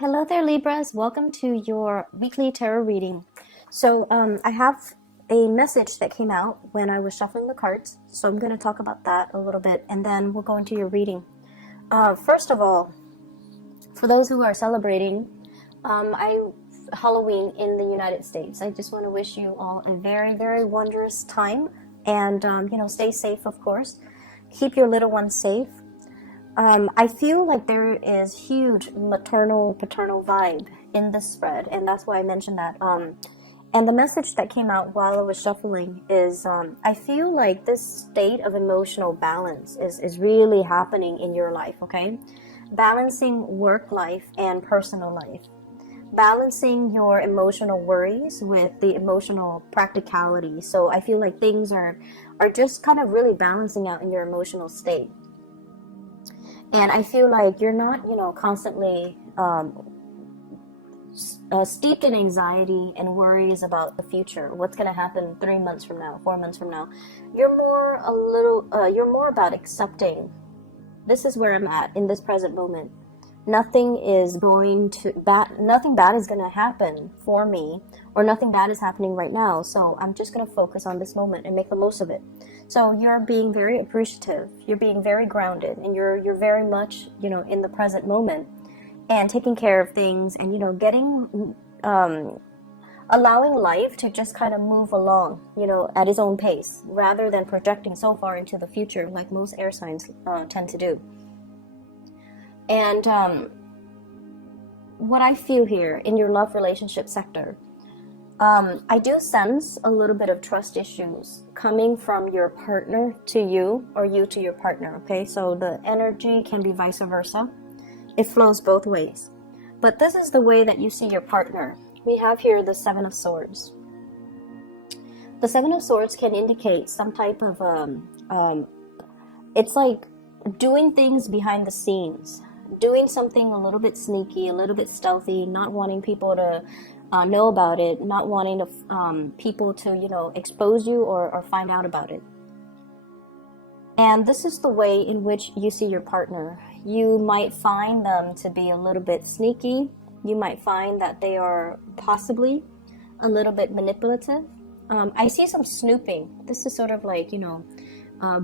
Hello there, Libras. Welcome to your weekly tarot reading. So, I have a message that came out when I was shuffling the cards. So, I'm going to talk about that a little bit and then we'll go into your reading. First of all, for those who are celebrating Halloween in the United States, I just want to wish you all a very, very wondrous time. And, stay safe, of course. Keep your little ones safe. I feel like there is huge maternal-paternal vibe in this spread, and that's why I mentioned that. And the message that came out while I was shuffling is, I feel like this state of emotional balance is really happening in your life, okay? Balancing work life and personal life. Balancing your emotional worries with the emotional practicality. So I feel like things are just kind of really balancing out in your emotional state. And I feel like you're not, constantly steeped in anxiety and worries about the future. What's going to happen 3 months from now, 4 months from now? You're more about accepting. This is where I'm at in this present moment. Nothing bad is going to happen for me, or nothing bad is happening right now. So I'm just going to focus on this moment and make the most of it. So you're being very appreciative, you're being very grounded, and you're very much, in the present moment and taking care of things and, getting, allowing life to just kind of move along, at its own pace rather than projecting so far into the future like most air signs tend to do. And what I feel here in your love relationship sector, I do sense a little bit of trust issues coming from your partner to you or you to your partner, okay? So the energy can be vice versa. It flows both ways. But this is the way that you see your partner. We have here the Seven of Swords. The Seven of Swords can indicate some type of, it's like doing things behind the scenes. Doing something a little bit sneaky, a little bit stealthy, not wanting people to know about it, not wanting to, people to, expose you or find out about it. And this is the way in which you see your partner. You might find them to be a little bit sneaky. You might find that they are possibly a little bit manipulative. I see some snooping. This is sort of like,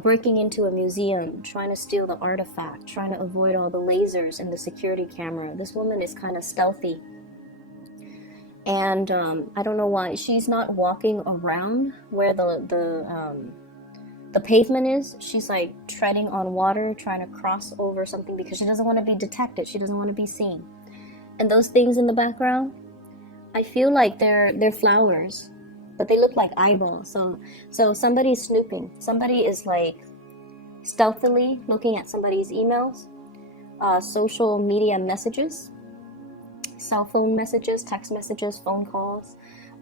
breaking into a museum, trying to steal the artifact, trying to avoid all the lasers and the security camera. This woman is kind of stealthy. And I don't know why. She's not walking around where the pavement is. She's like treading on water, trying to cross over something because she doesn't want to be detected. She doesn't want to be seen. And those things in the background, I feel like they're flowers, but they look like eyeballs. So somebody's snooping. Somebody is like stealthily looking at somebody's emails, social media messages, cell phone messages, text messages, phone calls,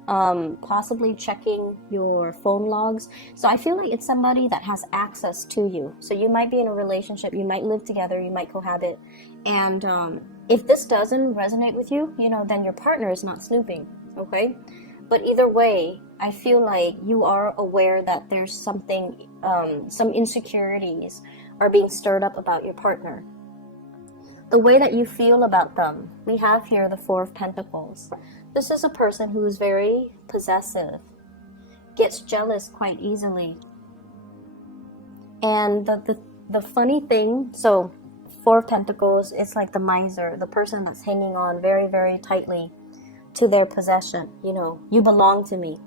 possibly checking your phone logs. So I feel like it's somebody that has access to you. So you might be in a relationship, you might live together, you might cohabit. And if this doesn't resonate with you, then your partner is not snooping, okay? But either way, I feel like you are aware that there's something, some insecurities are being stirred up about your partner. The way that you feel about them, we have here the Four of Pentacles. This is a person who is very possessive, gets jealous quite easily. And the funny thing, so Four of Pentacles is like the miser, the person that's hanging on very, very tightly to their possession. You belong to me.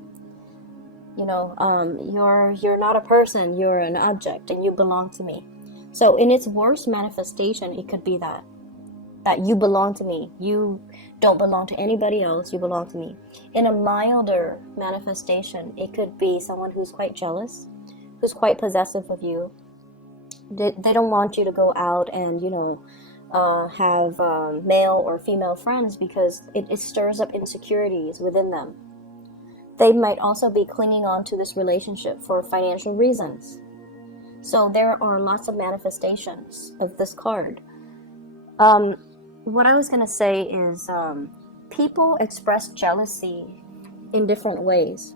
You're not a person, you're an object, and you belong to me. So in its worst manifestation, it could be that you belong to me. You don't belong to anybody else, you belong to me. In a milder manifestation, it could be someone who's quite jealous, who's quite possessive of you. They don't want you to go out and, have male or female friends because it stirs up insecurities within them. They might also be clinging on to this relationship for financial reasons. So there are lots of manifestations of this card. What I was going to say is people express jealousy in different ways.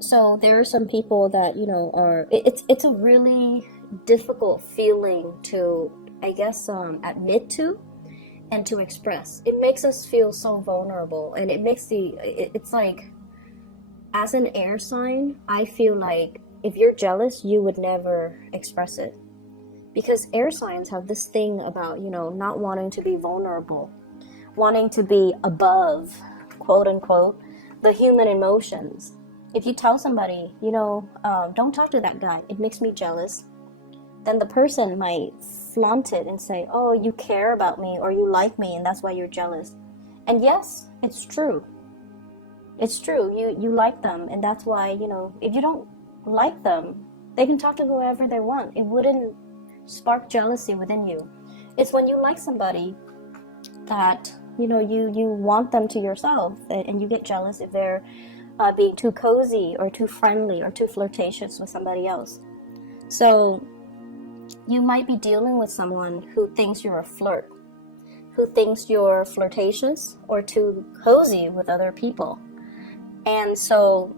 So there are some people that, it's a really difficult feeling to, I guess, admit to. and to express. It makes us feel so vulnerable, and it makes it's like, as an air sign, I feel like if you're jealous, you would never express it. Because air signs have this thing about, not wanting to be vulnerable, wanting to be above, quote unquote, the human emotions. If you tell somebody, don't talk to that guy, it makes me jealous, then the person might flaunt it and say, oh, you care about me, or you like me, and that's why you're jealous. And yes, it's true. It's true. You like them, and that's why, if you don't like them, they can talk to whoever they want. It wouldn't spark jealousy within you. It's when you like somebody that, you want them to yourself, and you get jealous if they're being too cozy or too friendly or too flirtatious with somebody else. So you might be dealing with someone who thinks you're a flirt, who thinks you're flirtatious or too cozy with other people. And so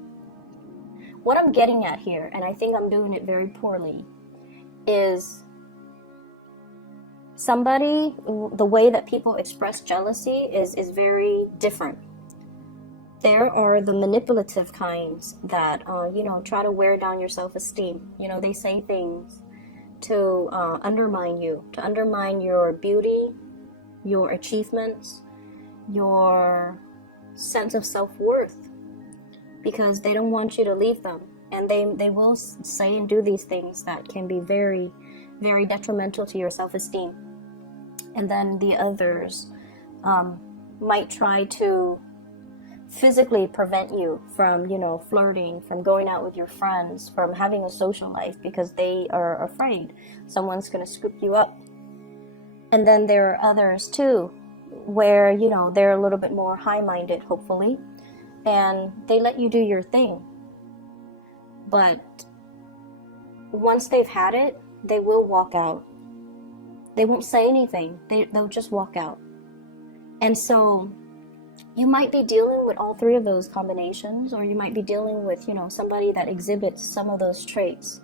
what I'm getting at here, and I think I'm doing it very poorly, is the way that people express jealousy is very different. There are the manipulative kinds that, try to wear down your self-esteem. They say things to undermine you, to undermine your beauty, your achievements, your sense of self-worth, because they don't want you to leave them. And they will say and do these things that can be very, very detrimental to your self-esteem. And then the others might try to physically prevent you from, flirting, from going out with your friends, from having a social life, because they are afraid someone's going to scoop you up. And then there are others too, where, they're a little bit more high-minded, hopefully, and they let you do your thing. But once they've had it, they will walk out. They won't say anything. They'll just walk out. And so you might be dealing with all three of those combinations, or you might be dealing with, somebody that exhibits some of those traits.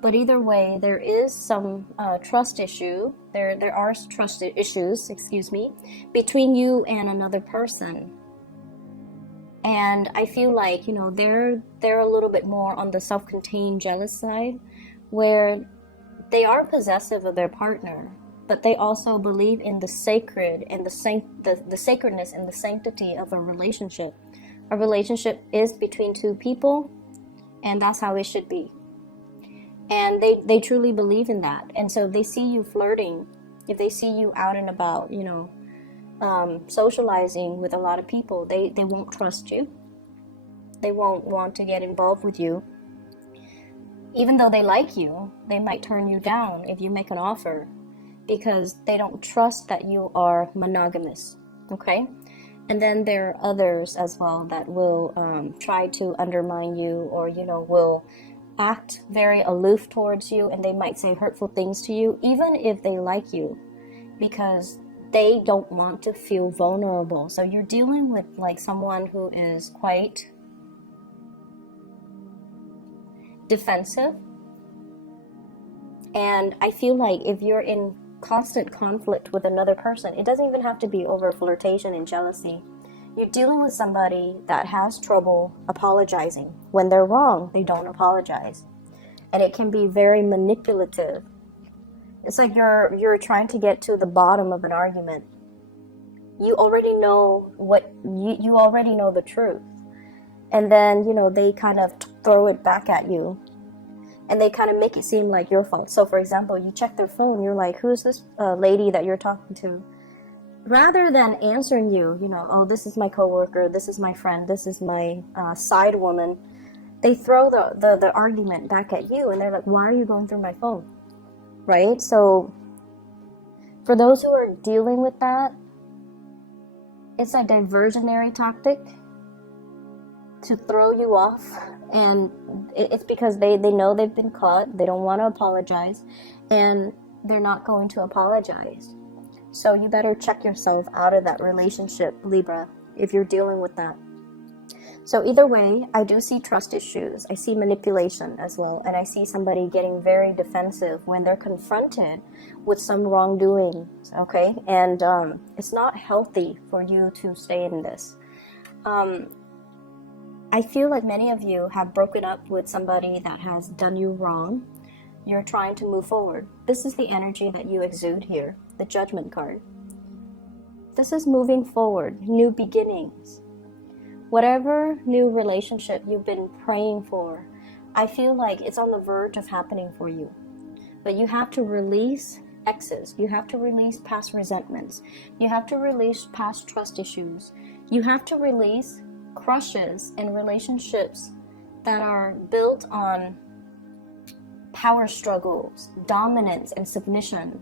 But either way, there is some trust issue. There are trust issues, between you and another person. And I feel like, they're a little bit more on the self-contained jealous side, where they are possessive of their partner, but they also believe in the sacred and the sacredness and the sanctity of a relationship. A relationship is between two people, and that's how it should be. And they truly believe in that. And so if they see you flirting, if they see you out and about, socializing with a lot of people, they won't trust you. They won't want to get involved with you. Even though they like you, they might turn you down if you make an offer, because they don't trust that you are monogamous, okay? And then there are others as well that will try to undermine you, or, will act very aloof towards you, and they might say hurtful things to you, even if they like you, because they don't want to feel vulnerable. So you're dealing with like someone who is quite defensive. And I feel like if you're in constant conflict with another person, it doesn't even have to be over flirtation and jealousy. You're dealing with somebody that has trouble apologizing. When they're wrong, they don't apologize. And it can be very manipulative. It's like you're trying to get to the bottom of an argument. You already know you already know the truth. And then, they kind of throw it back at you. And they kind of make it seem like your fault. So, for example, you check their phone, you're like, who's this lady that you're talking to? Rather than answering you, oh, this is my coworker, this is my friend, this is my side woman, they throw the argument back at you, and they're like, why are you going through my phone? Right? So, for those who are dealing with that, it's a diversionary tactic to throw you off, and it's because they know they've been caught, they don't want to apologize, and they're not going to apologize. So you better check yourself out of that relationship, Libra, if you're dealing with that. So either way, I do see trust issues. I see manipulation as well. And I see somebody getting very defensive when they're confronted with some wrongdoing, okay? And it's not healthy for you to stay in this. I feel like many of you have broken up with somebody that has done you wrong. You're trying to move forward. This is the energy that you exude here, the Judgment card. This is moving forward, new beginnings. Whatever new relationship you've been praying for, I feel like it's on the verge of happening for you. But you have to release exes. You have to release past resentments. You have to release past trust issues. You have to release crushes and relationships that are built on power struggles, dominance and submission,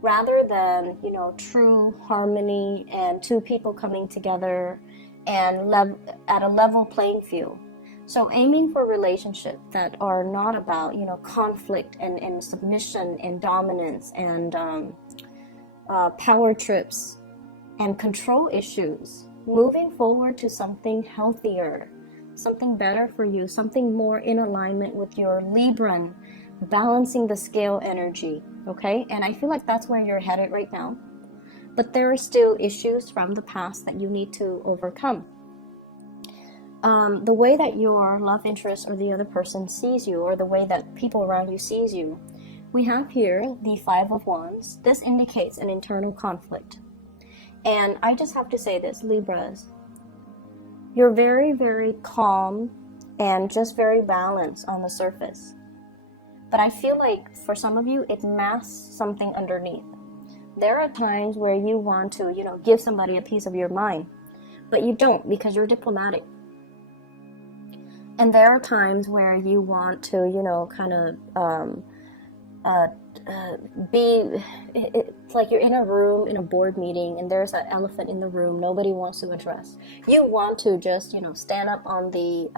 rather than, true harmony and two people coming together and at a level playing field. So aiming for relationships that are not about, conflict and submission and dominance and power trips and control issues. Moving forward to something healthier, something better for you, something more in alignment with your Libran, balancing the scale energy, okay? And I feel like that's where you're headed right now. But there are still issues from the past that you need to overcome. The way that your love interest or the other person sees you, or the way that people around you sees you, we have here the Five of Wands. This indicates an internal conflict. And I just have to say this, Libras, you're very, very calm and just very balanced on the surface. But I feel like for some of you, it masks something underneath. There are times where you want to, give somebody a piece of your mind, but you don't because you're diplomatic. And there are times where you want to, it's like you're in a room, in a board meeting, and there's that elephant in the room nobody wants to address. You want to just, stand up on the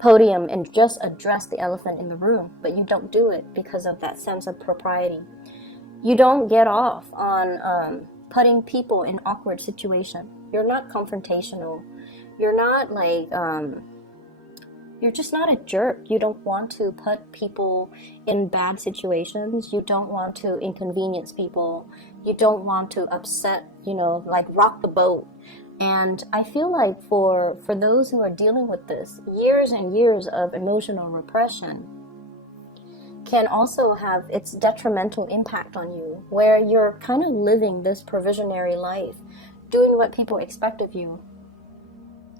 podium and just address the elephant in the room, but you don't do it because of that sense of propriety. You don't get off on putting people in awkward situations. You're not confrontational. You're not like, you're just not a jerk. You don't want to put people in bad situations. You don't want to inconvenience people. You don't want to upset, rock the boat. And I feel like for those who are dealing with this, years and years of emotional repression can also have its detrimental impact on you, where you're kind of living this provisionary life, doing what people expect of you,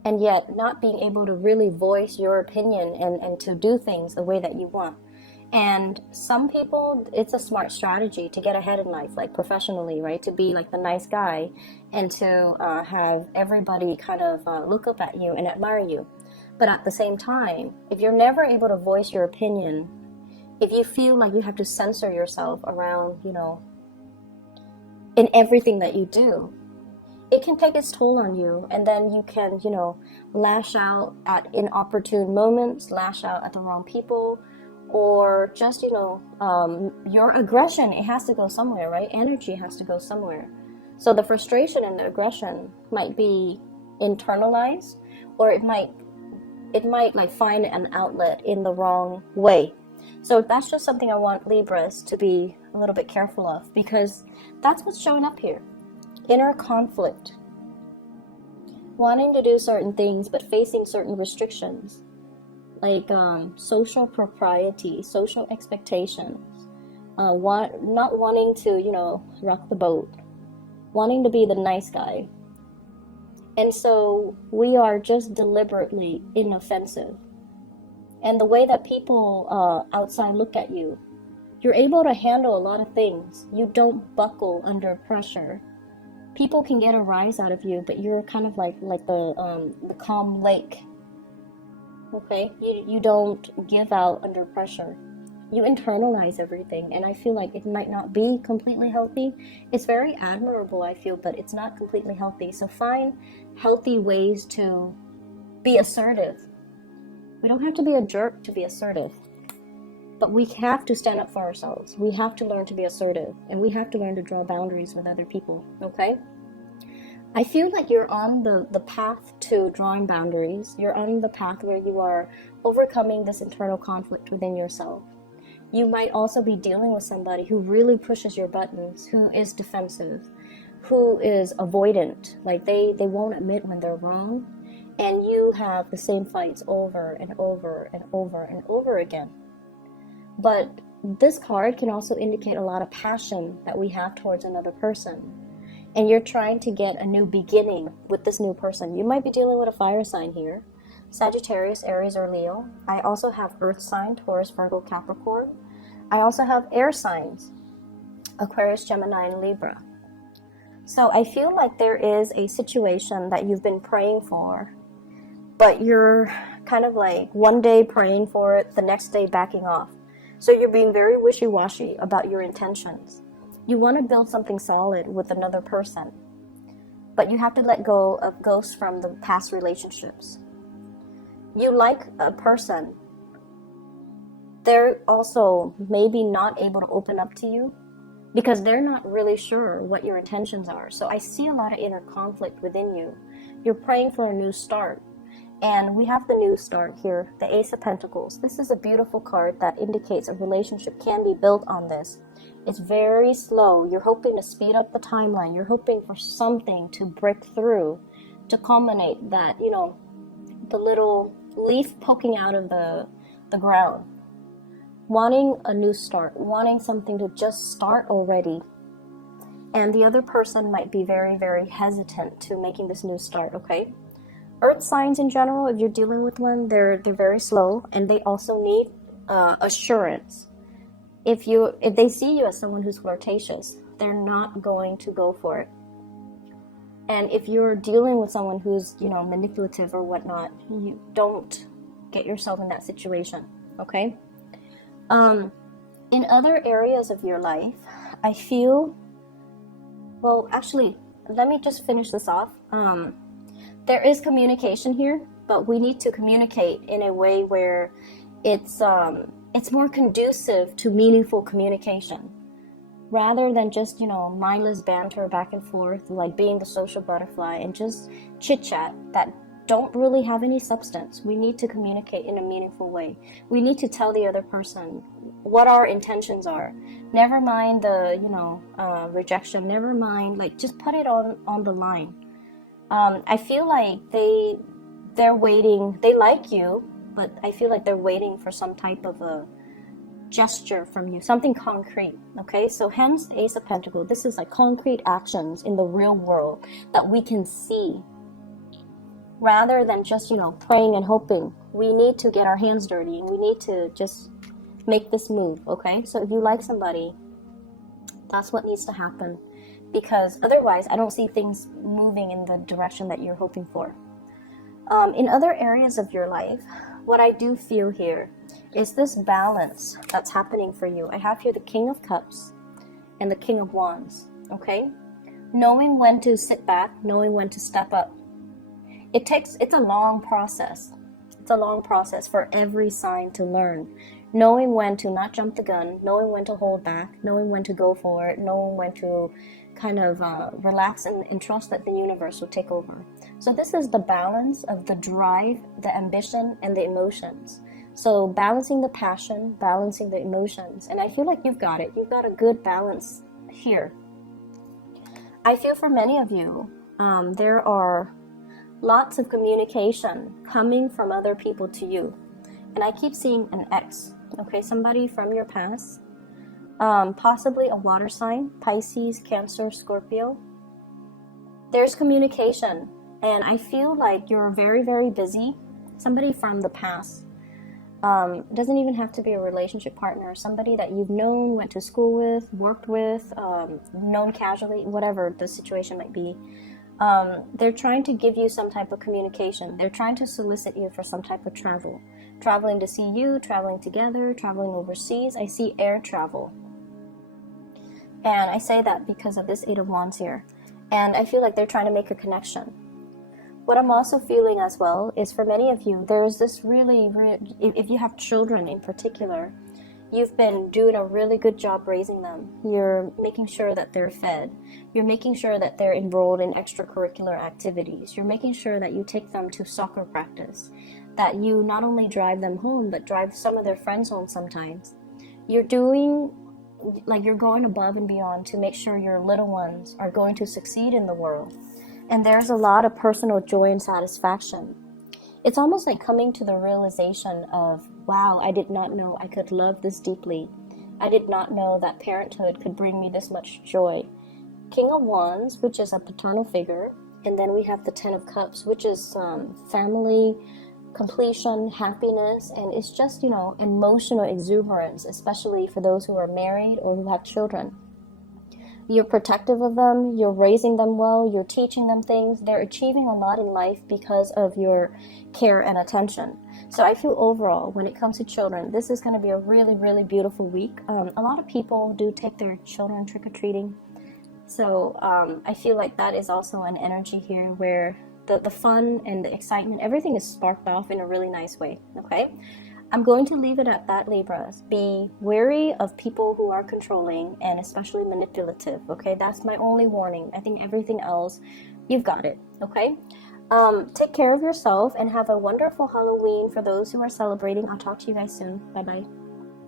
and yet not being able to really voice your opinion and to do things the way that you want. And some people, it's a smart strategy to get ahead in life, like professionally, right? To be like the nice guy and to have everybody kind of look up at you and admire you. But at the same time, if you're never able to voice your opinion, if you feel like you have to censor yourself around, in everything that you do, it can take its toll on you, and then you can, lash out at inopportune moments, lash out at the wrong people, or just, your aggression, it has to go somewhere, right? Energy has to go somewhere. So the frustration and the aggression might be internalized, or it might like find an outlet in the wrong way. So that's just something I want Libras to be a little bit careful of, because that's what's showing up here. Inner conflict. Wanting to do certain things, but facing certain restrictions. Like social propriety, social expectations. Not wanting to, rock the boat. Wanting to be the nice guy. And so we are just deliberately inoffensive. And the way that people outside look at you, you're able to handle a lot of things. You don't buckle under pressure. People can get a rise out of you, but you're kind of like the calm lake. Okay? You don't give out under pressure. You internalize everything, and I feel like it might not be completely healthy. It's very admirable, I feel, but it's not completely healthy. So find healthy ways to be assertive. We don't have to be a jerk to be assertive, but we have to stand up for ourselves. We have to learn to be assertive, and we have to learn to draw boundaries with other people, okay? I feel like you're on the path to drawing boundaries. You're on the path where you are overcoming this internal conflict within yourself. You might also be dealing with somebody who really pushes your buttons, who is defensive, who is avoidant. Like they won't admit when they're wrong. And you have the same fights over and over and over and over again. But this card can also indicate a lot of passion that we have towards another person. And you're trying to get a new beginning with this new person. You might be dealing with a fire sign here. Sagittarius, Aries, or Leo. I also have earth sign, Taurus, Virgo, Capricorn. I also have air signs, Aquarius, Gemini, and Libra. So I feel like there is a situation that you've been praying for, but you're kind of like one day praying for it, the next day backing off. So you're being very wishy-washy about your intentions. You want to build something solid with another person, but you have to let go of ghosts from the past relationships. You like a person. They're also maybe not able to open up to you because they're not really sure what your intentions are. So I see a lot of inner conflict within you. You're praying for a new start. And we have the new start here, the Ace of Pentacles. This is a beautiful card that indicates a relationship can be built on this. It's very slow. You're hoping to speed up the timeline. You're hoping for something to break through, to culminate that, you know, the little leaf poking out of the ground. Wanting a new start, wanting something to just start already. And the other person might be very, very hesitant to making this new start, okay? Earth signs in general, if you're dealing with one, they're very slow, and they also need assurance. If they see you as someone who's flirtatious, they're not going to go for it. And if you're dealing with someone who's, you know, manipulative or whatnot, you don't get yourself in that situation, okay? In other areas of your life, I feel, well, actually, let me just finish this off. There is communication here, but we need to communicate in a way where it's more conducive to meaningful communication, rather than just, you know, mindless banter back and forth, like being the social butterfly and just chit chat that don't really have any substance. We need to communicate in a meaningful way. We need to tell the other person what our intentions are. Never mind the, you know, rejection. Never mind, like, just put it on the line. I feel like they're waiting. They like you, but I feel like they're waiting for some type of a gesture from you, something concrete. Okay, so hence the Ace of Pentacles. This is like concrete actions in the real world that we can see, rather than just, you know, praying and hoping. We need to get our hands dirty, and we need to just make this move. Okay, so if you like somebody, that's what needs to happen. Because otherwise, I don't see things moving in the direction that you're hoping for. In other areas of your life, what I do feel here is this balance that's happening for you. I have here the King of Cups and the King of Wands, okay? Knowing when to sit back, knowing when to step up. It's a long process. It's a long process for every sign to learn. Knowing when to not jump the gun, knowing when to hold back, knowing when to go for it, knowing when to kind of relax and trust that the universe will take over. So this is the balance of the drive, the ambition, and the emotions. So balancing the passion, balancing the emotions. And I feel like you've got it. You've got a good balance here. I feel for many of you, there are lots of communication coming from other people to you. And I keep seeing an ex, okay? Somebody from your past. Possibly a water sign, Pisces, Cancer, Scorpio. There's communication, and I feel like you're very, very busy. Somebody from the past. Doesn't even have to be a relationship partner. Somebody that you've known, went to school with, worked with, known casually, whatever the situation might be. They're trying to give you some type of communication. They're trying to solicit you for some type of travel. Traveling to see you, traveling together, traveling overseas. I see air travel. And I say that because of this Eight of Wands here. And I feel like they're trying to make a connection. What I'm also feeling as well is for many of you, there's this really, if you have children in particular, You've been doing a really good job raising them. You're making sure that they're fed. You're making sure that they're enrolled in extracurricular activities. You're making sure that you take them to soccer practice, that you not only drive them home, but drive some of their friends home sometimes. You're doing, like, you're going above and beyond to make sure your little ones are going to succeed in the world. And there's a lot of personal joy and satisfaction. It's almost like coming to the realization of, wow, I did not know I could love this deeply. I did not know that parenthood could bring me this much joy. King of Wands, which is a paternal figure, and then we have the Ten of Cups, which is family, completion, happiness, and it's just, emotional exuberance, especially for those who are married or who have children. You're protective of them, you're raising them well, you're teaching them things. They're achieving a lot in life because of your care and attention. So I feel overall, when it comes to children, this is going to be a really, really beautiful week. A lot of people do take their children trick-or-treating. So I feel like that is also an energy here where the fun and the excitement, everything is sparked off in a really nice way, okay? I'm going to leave it at that, Libras. Be wary of people who are controlling and especially manipulative, okay? That's my only warning. I think everything else, you've got it, okay? Take care of yourself and have a wonderful Halloween for those who are celebrating. I'll talk to you guys soon. Bye-bye.